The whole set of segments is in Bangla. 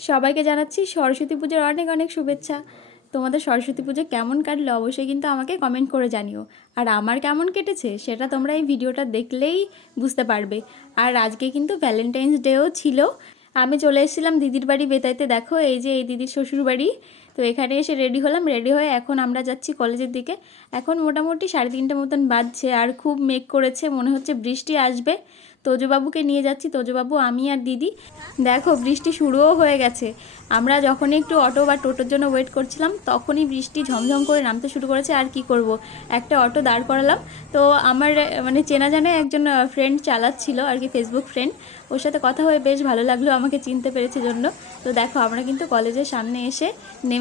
সবাইকে জানাচ্ছি সরস্বতী পুজোর অনেক অনেক শুভেচ্ছা। তোমাদের সরস্বতী পুজো কেমন কাটলো অবশ্যই কিন্তু আমাকে কমেন্ট করে জানিও। আর আমার কেমন কেটেছে সেটা তোমরা এই ভিডিওটা দেখলেই বুঝতে পারবে। আর আজকে কিন্তু ভ্যালেন্টাইন্স ডেও ছিল। আমি চলে এসেছিলাম দিদির বাড়ি বেতাইতে। দেখো, এই যে এই দিদির শ্বশুর বাড়ি তো এখানে এসে রেডি হলাম রেডি হয়ে এখন আমরা যাচ্ছি কলেজের দিকে। এখন মোটামুটি সাড়ে তিনটে মতন বাজছে আর খুব মেঘ করেছে, মনে হচ্ছে বৃষ্টি আসবে। তোজবাবুকে নিয়ে যাচ্ছি, তোজবাবু, আমি আর দিদি। দেখো, বৃষ্টি শুরুও হয়ে গেছে। আমরা যখনই একটু অটো বা টোটোর জন্য ওয়েট করছিলাম, তখনই বৃষ্টি ঝমঝম করে নামতে শুরু করেছে। আর কি করব? একটা অটো দাঁড় করালাম। তো আমার মানে চেনা জানা একজন ফ্রেন্ড চালাচ্ছিল, আর কি ফেসবুক ফ্রেন্ড ওর সাথে কথা হয়ে বেশ ভালো লাগল, আমাকে চিনতে পেরেছে জন্য। তো দেখো, আমরা কিন্তু কলেজের সামনে এসে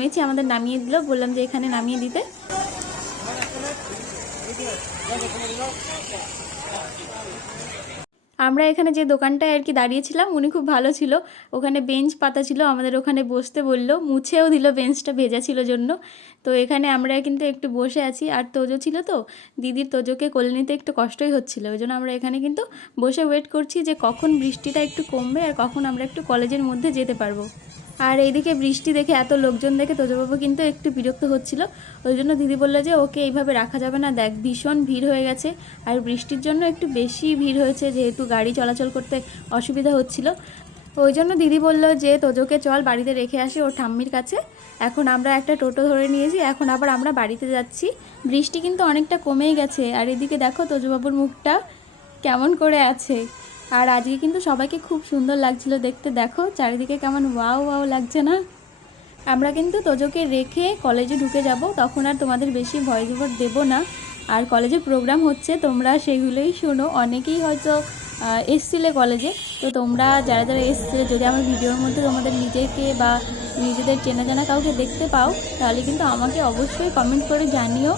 নেমেছি আমাদের নামিয়ে দিল। বললাম যে এখানে নামিয়ে দিতে। আমরা এখানে যে দোকানটায় আর কি দাঁড়িয়েছিলাম, উনি খুব ভালো ছিল। ওখানে বেঞ্চ পাতা ছিল, আমাদের ওখানে বসতে বলল। মুছেও দিল, বেঞ্চটা ভেজা ছিল জন্য। তো এখানে আমরা কিন্তু একটু বসে আছি। আর তোজো ছিল তো দিদির তোজোকে কোলে নিতে একটু কষ্টই হচ্ছিল। ওই জন্য আমরা এখানে কিন্তু বসে ওয়েট করছি যে কখন বৃষ্টিটা একটু কমবে আর কখন আমরা একটু কলেজের মধ্যে যেতে পারব। আর এইদিকে বৃষ্টি দেখে এত লোকজন দেখে তোজবাবু কিন্তু একটু বিরক্ত হচ্ছিল। ওই জন্য দিদি বলল যে, ওকে এইভাবে রাখা যাবে না। দেখ, ভীষণ ভিড় হয়ে গেছে। আর বৃষ্টির জন্য একটু বেশি ভিড় হয়েছে, যেহেতু গাড়ি চলাচল করতে অসুবিধা হচ্ছিল। ওই জন্য দিদি বলল যে, তোজোকে চল বাড়িতে রেখে আসি ওর ঠাম্মির কাছে। এখন আমরা একটা টোটো ধরে নিয়েছি, এখন আবার আমরা বাড়িতে যাচ্ছি। বৃষ্টি কিন্তু অনেকটা কমেই গেছে। আর এদিকে দেখো তোজবাবুর মুখটা কেমন করে আছে। আর আজকে কিন্তু সবাইকে খুব সুন্দর লাগছিল দেখতে। দেখো, চারিদিকে কেমন ওয়াও ওয়াও লাগছে না? আমরা কিন্তু তোজোকে রেখে কলেজে ঢুকে যাব, তখন আর তোমাদের বেশি ভয়েস ওভার দেবো না। আর কলেজে প্রোগ্রাম হচ্ছে, তোমরা সেগুলোই শোনো। অনেকেই হয়তো এসছিলে কলেজে। তো তোমরা যারা যারা এসছে, যদি আমার ভিডিওর মধ্যে তোমাদের নিজেকে বা নিজেদের চেনা জানা কাউকে দেখতে পাও, তাহলে কিন্তু আমাকে অবশ্যই কমেন্ট করে জানিও।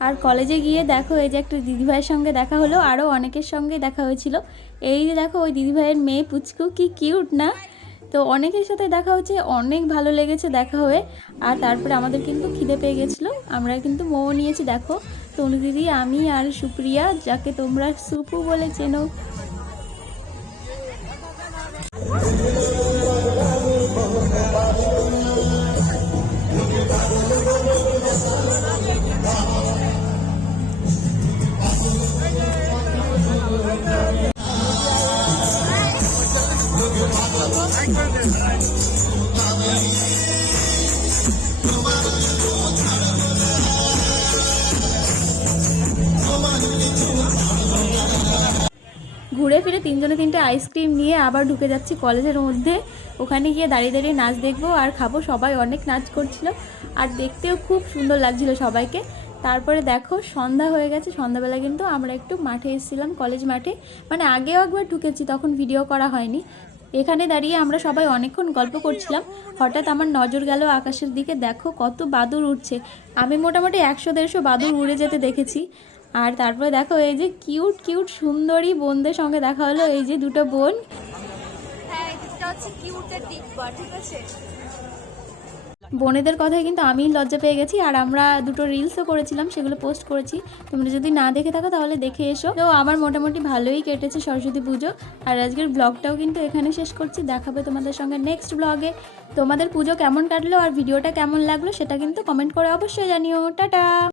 আর কলেজে গিয়ে দেখো, এই যে একটা দিদিভাইয়ের সঙ্গে দেখা হলো আরও অনেকের সঙ্গে দেখা হয়েছিল। এই যে দেখো, ওই দিদিভাইয়ের মেয়ে পুচকু, কি কিউট না? তো অনেকের সাথে দেখা হচ্ছে, অনেক ভালো লেগেছে দেখা হয়ে। আর তারপরে আমাদের কিন্তু খিদে পেয়ে গেছিল। আমরা কিন্তু মোমো নিয়েছি, দেখো। তনু দিদি, আমি আর সুপ্রিয়া, যাকে তোমরা সুপু বলে চেনো। ঘুরে ফিরে তিনজনে তিনটে আইসক্রিম নিয়ে আবার ঢুকে যাচ্ছি কলেজের মধ্যে। ওখানে গিয়ে দাঁড়িয়ে দাঁড়িয়ে নাচ দেখব আর খাব। সবাই অনেক নাচ করছিল আর দেখতেও খুব সুন্দর লাগছিল সবাইকে। তারপরে দেখো সন্ধ্যা হয়ে গেছে। সন্ধ্যাবেলা কিন্তু আমরা একটু মাঠে এসেছিলাম কলেজ মাঠে। মানে আগেও একবার ঢুকেছি, তখন ভিডিও করা হয়নি। এখানে দাঁড়িয়ে আমরা সবাই অনেকক্ষণ গল্প করছিলাম। হঠাৎ আমার নজর গেল আকাশের দিকে। দেখো কত বাদুর উঠছে আমি মোটামুটি একশো দেড়শো বাদুর উড়ে যেতে দেখেছি। আর তারপরে দেখো এই যে কিউট কিউট, সুন্দরী বোনদের সঙ্গে দেখা হলো। এই যে দুটো বোন। হ্যাঁ এটা হচ্ছে কিউটের দিক ঠিক আছে? বোনেদের কথায় কিন্তু আমি লজ্জা পেয়ে গেছি, আর আমরা দুটো রিলসও করেছিলাম, সেগুলো পোস্ট করেছি। তোমরা যদি না দেখে থাকো, তাহলে দেখে এসো। তো আমার মোটামুটি ভালোই কেটেছে সরস্বতী পুজো, আর আজকের ব্লগটাও কিন্তু এখানে শেষ করছি। দেখাবে তোমাদের সঙ্গে নেক্সট ব্লগে তোমাদের পুজো কেমন কাটলো, আর ভিডিওটা কেমন লাগল, সেটা কিন্তু কমেন্ট করে অবশ্যই জানিও। টাটা!